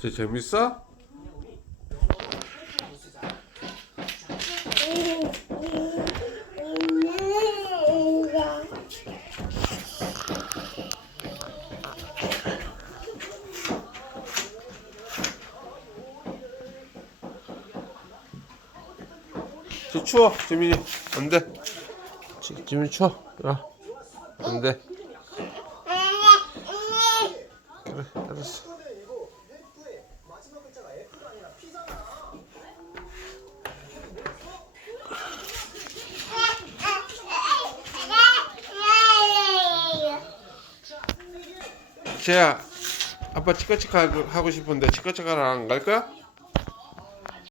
쟤 재밌어? 쟤 추워 재민이. 안돼. 재민이 추워. 야 안돼 그래 알았어 쟤야 아빠 치카치카 하고- 싶은데 치카치카랑 안갈 거야?